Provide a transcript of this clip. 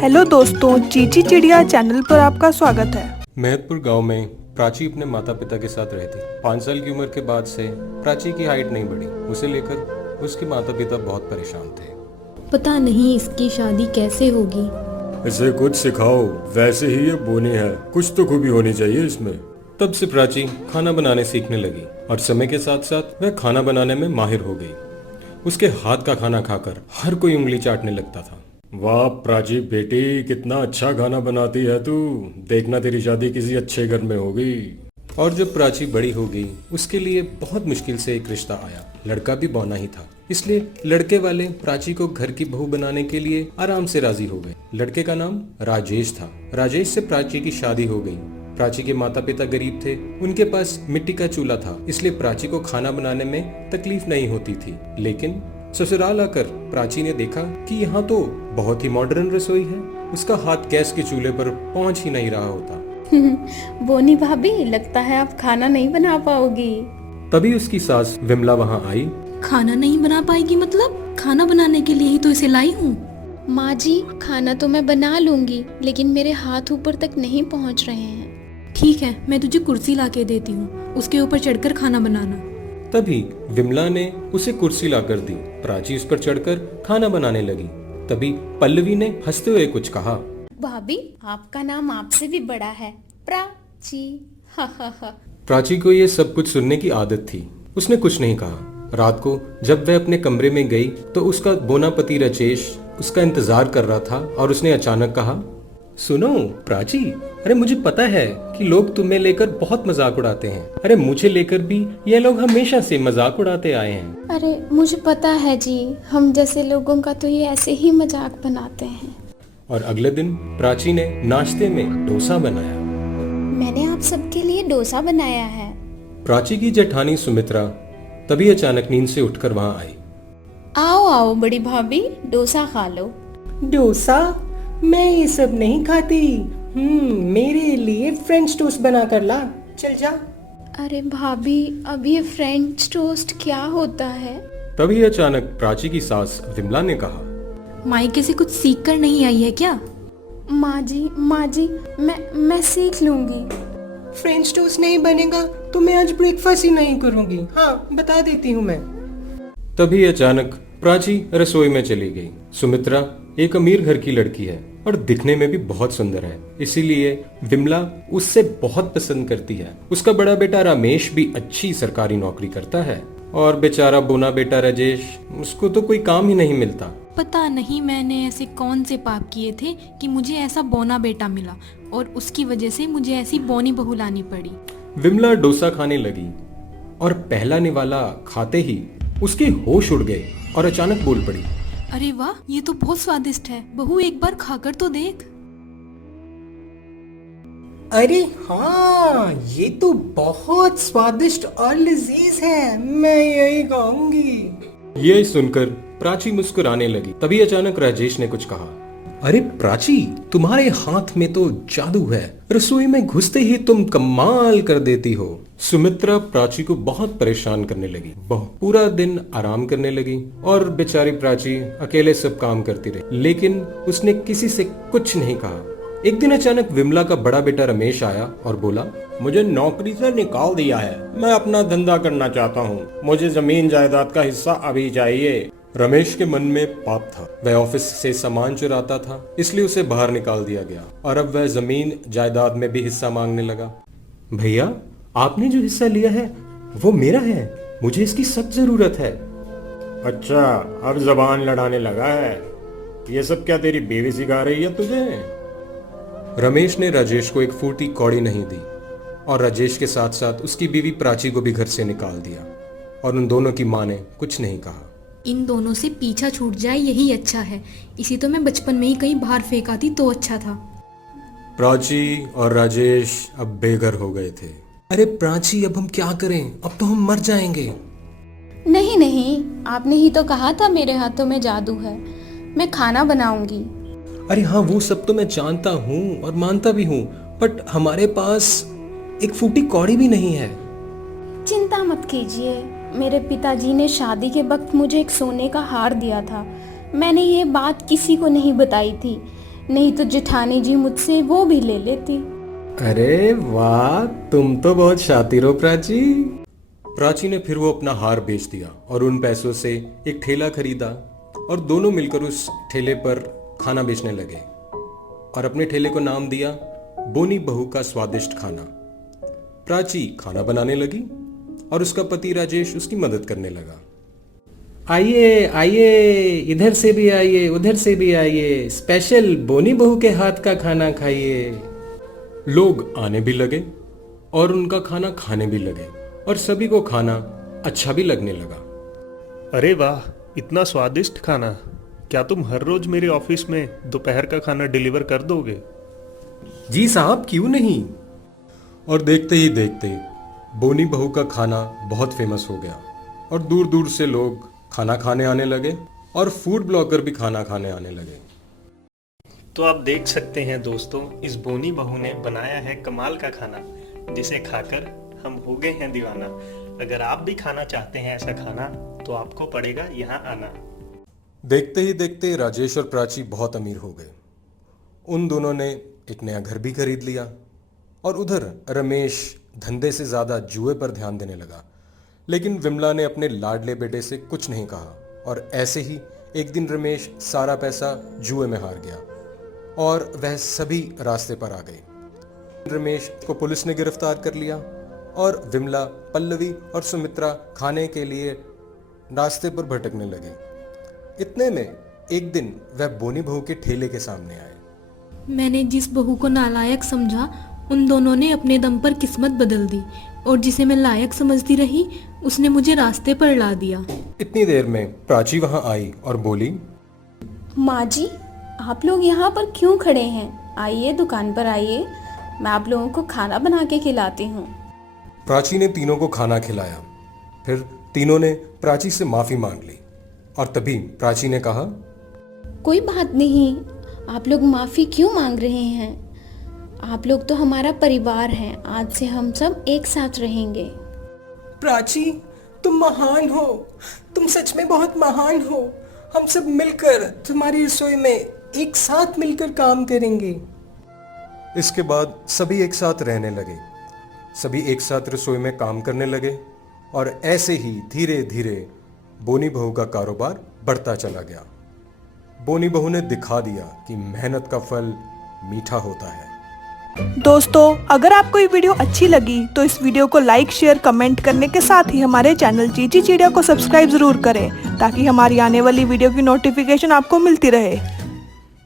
Hello दोस्तों, चीची चिड़िया channel पर आपका स्वागत है। मेहतपुर गांव में प्राची अपने माता पिता के साथ रहती। 5 साल की उम्र के बाद से प्राची की हाइट नहीं बढ़ी। उसे लेकर उसके माता पिता बहुत परेशान थे। पता नहीं इसकी शादी कैसे होगी। इसे कुछ सिखाओ, वैसे ही ये बोनी है, कुछ तो खूबी होनी चाहिए इसमें। तब से प्राची खाना बनाने सीखने लगी और समय के साथ साथ वह खाना बनाने में माहिर हो गई। उसके हाथ का खाना खाकर हर कोई उंगली चाटने लगता था। वाह प्राची बेटी, कितना अच्छा खाना बनाती है तू। देखना तेरी शादी किसी अच्छे घर में होगी। और जब प्राची बड़ी हो गई, उसके लिए बहुत मुश्किल से एक रिश्ता आया। लड़का भी बौना ही था, इसलिए लड़के वाले प्राची को घर की बहू बनाने के लिए आराम से राजी हो गए। लड़के का नाम राजेश था। राजेश से प्राची की शादी हो गई। प्राची के माता पिता गरीब थे, उनके पास मिट्टी का चूल्हा था, इसलिए प्राची को खाना बनाने में तकलीफ नहीं होती थी। लेकिन ससुराल आकर प्राची ने देखा कि यहाँ तो बहुत ही मॉडर्न रसोई है। उसका हाथ गैस के चूल्हे पर पहुँच ही नहीं रहा होता। बोनी भाभी, लगता है आप खाना नहीं बना पाओगी। तभी उसकी सास विमला वहाँ आई। खाना नहीं बना पाएगी मतलब? खाना बनाने के लिए ही तो इसे लाई हूँ। माँ जी, खाना तो मैं बना लूंगी, लेकिन मेरे हाथ ऊपर तक नहीं पहुँच रहे हैं। ठीक है, मैं तुझे कुर्सी ला के देती हूँ, उसके ऊपर चढ़कर खाना बनाना। तभी विमला ने उसे कुर्सी लाकर दी। प्राची उस पर चढ़कर खाना बनाने लगी। तभी पल्लवी ने हंसते हुए कुछ कहा। भाभी, आपका नाम आपसे भी बड़ा है, प्राची। हा हा हा। प्राची को ये सब कुछ सुनने की आदत थी। उसने कुछ नहीं कहा। रात को जब वह अपने कमरे में गई तो उसका बोना पति राजेश उसका इंतजार कर रहा था और उसने अचानक कहा, सुनो प्राची, अरे मुझे पता है कि लोग तुम्हें लेकर बहुत मजाक उड़ाते हैं। अरे मुझे लेकर भी ये लोग हमेशा से मजाक उड़ाते आए हैं। अरे मुझे पता है जी, हम जैसे लोगों का तो ये ऐसे ही मजाक बनाते हैं। और अगले दिन प्राची ने नाश्ते में डोसा बनाया। मैंने आप सबके लिए डोसा बनाया है। प्राची की जेठानी सुमित्रा तभी अचानक नींद से उठकर वहां आई। आओ आओ बड़ी भाभी, डोसा खा लो। डोसा? मैं ये सब नहीं खाती। मेरे लिए फ्रेंच टोस्ट बना कर ला, चल जा। अरे भाभी, अब ये फ्रेंच टोस्ट क्या होता है? तभी अचानक प्राची की सास विमला ने कहा, मायके से कुछ सीख कर नहीं आई है क्या? माँ जी, मैं सीख लूंगी। फ्रेंच टोस्ट नहीं बनेगा तो मैं आज ब्रेकफास्ट ही नहीं करूंगी। हाँ, बता देती हूँ मैं। तभी अचानक प्राची रसोई में चली गई। सुमित्रा एक अमीर घर की लड़की है और दिखने में भी बहुत सुंदर है, इसीलिए विमला उससे बहुत पसंद करती है। उसका बड़ा बेटा रमेश भी अच्छी सरकारी नौकरी करता है और बेचारा बोना बेटा राजेश, उसको तो कोई काम ही नहीं मिलता। पता नहीं मैंने ऐसे कौन से पाप किए थे कि मुझे ऐसा बोना बेटा मिला और उसकी वजह से मुझे ऐसी बोनी बहू लानी पड़ी। विमला डोसा खाने लगी और पहला निवाला खाते ही उसके होश उड़ गए और अचानक बोल पड़ी, अरे वाह, ये तो बहुत स्वादिष्ट है। बहू, एक बार खाकर तो देख। अरे हाँ, ये तो बहुत स्वादिष्ट और लजीज है, मैं यही खाऊंगी। ये सुनकर प्राची मुस्कुराने लगी। तभी अचानक राजेश ने कुछ कहा, अरे प्राची, तुम्हारे हाथ में तो जादू है। रसोई में घुसते ही तुम कमाल कर देती हो। सुमित्रा प्राची को बहुत परेशान करने लगी। वह पूरा दिन आराम करने लगी और बेचारी प्राची अकेले सब काम करती रही, लेकिन उसने किसी से कुछ नहीं कहा। एक दिन अचानक विमला का बड़ा बेटा रमेश आया और बोला, मुझे नौकरी से निकाल दिया है, मैं अपना धंधा करना चाहता हूँ। मुझे जमीन जायदाद का हिस्सा अभी चाहिए। रमेश के मन में पाप था। वह ऑफिस से सामान चुराता था, इसलिए उसे बाहर निकाल दिया गया और अब वह जमीन जायदाद में भी हिस्सा मांगने लगा। भैया, आपने जो हिस्सा लिया है वो मेरा है, मुझे इसकी सख्त जरूरत है। अच्छा, अब जबान लड़ाने लगा है। ये सब क्या तेरी बीवी सिखा रही है तुझे? रमेश ने राजेश को एक फूटी कौड़ी नहीं दी और राजेश के साथ साथ उसकी बीवी प्राची को भी घर से निकाल दिया और उन दोनों की माँ ने कुछ नहीं कहा। इन दोनों से पीछा छूट जाए यही अच्छा है। इसी तो मैं बचपन में ही कहीं बाहर फेंक आती तो अच्छा था। प्राची और राजेश अब बेघर हो गए थे। अरे प्राची, अब हम क्या करें? अब तो हम मर जाएंगे। नहीं, आपने ही तो कहा था मेरे हाथों में जादू है, मैं खाना बनाऊंगी। अरे हाँ, वो सब तो मैं जानता हूँ और मानता भी हूँ, बट हमारे पास एक फूटी कौड़ी भी नहीं है। चिंता मत कीजिए, मेरे पिताजी ने शादी के वक्त मुझे एक सोने का हार दिया था। मैंने ये बात किसी को नहीं बताई थी, नहीं तो जेठानी जी मुझसे वो भी ले लेती। अरे वाह, तुम तो बहुत शातिर हो प्राची। प्राची ने फिर वो अपना हार बेच दिया और उन पैसों से एक ठेला खरीदा और दोनों मिलकर उस ठेले पर खाना बेचने लगे और अपने ठेले को नाम दिया बोनी बहू का स्वादिष्ट खाना। प्राची खाना बनाने लगी और उसका पति राजेश उसकी मदद करने लगा। आइए आइए, इधर से भी आइए, उधर से भी आइए, स्पेशल बोनी बहू के हाथ का खाना खाइए। लोग आने भी लगे और उनका खाना खाने भी लगे और सभी को खाना अच्छा भी लगने लगा। अरे वाह, इतना स्वादिष्ट खाना! क्या तुम हर रोज मेरे ऑफिस में दोपहर का खाना डिलीवर कर दोगे? जी साहब, क्यों नहीं। और देखते ही देखते बोनी बहू का खाना बहुत फेमस हो गया और दूर दूर से लोग खाना खाने आने लगे और फूड ब्लॉगर भी खाना खाने आने लगे। तो आप देख सकते हैं दोस्तों, इस बोनी बहू ने बनाया है कमाल का खाना, जिसे खाकर हम हो गए हैं दीवाना। अगर आप भी खाना चाहते हैं ऐसा खाना, तो आपको पड़ेगा यहाँ आना। देखते ही देखते राजेश और प्राची बहुत अमीर हो गए। उन दोनों ने एक नया घर भी खरीद लिया और उधर रमेश धंधे से ज़्यादा जुए पर ध्यान देने लगा। लेकिन विमला ने अपने लाडले बेटे से कुछ नहीं कहा और ऐसे ही एक दिन रमेश सारा पैसा जुए में हार गया और वह सभी रास्ते पर आ गए। रमेश को पुलिस ने गिरफ्तार कर लिया और विमला, पल्लवी और सुमित्रा खाने के लिए रास्ते पर भटकने लगे। इतने में एक दिन वह बोनी बहू के ठेले के सामने आए। मैंने जिस बहू को नालायक समझा, उन दोनों ने अपने दम पर किस्मत बदल दी और जिसे मैं लायक समझती रही, उसने मुझे रास्ते पर ला दिया। इतनी देर में प्राची वहां आई और बोली, माँ जी, आप लोग यहाँ पर क्यों खड़े हैं? आइए दुकान पर आइए, मैं आप लोगों को खाना बना के खिलाती हूँ। प्राची ने तीनों को खाना खिलाया। फिर तीनों ने प्राची से माफी मांग ली और तभी प्राची ने कहा, कोई बात नहीं, आप लोग माफ़ी क्यों मांग रहे हैं? आप लोग तो हमारा परिवार हैं, आज से हम सब एक साथ रहेंगे। प्राची, तुम महान हो, तुम सच में बहुत महान हो। हम सब मिलकर तुम्हारी रसोई में एक साथ मिलकर काम करेंगे। इसके बाद सभी एक साथ रहने लगे, सभी एक साथ रसोई में काम करने लगे और ऐसे ही धीरे धीरे बोनी बहू का कारोबार बढ़ता चला गया। बोनी बहू ने दिखा दिया कि मेहनत का फल मीठा होता है। दोस्तों, अगर आपको ये वीडियो अच्छी लगी तो इस वीडियो को लाइक, शेयर, कमेंट करने के साथ ही हमारे चैनल चीची चिड़िया को सब्सक्राइब जरूर करें ताकि हमारी आने वाली वीडियो की नोटिफिकेशन आपको मिलती रहे।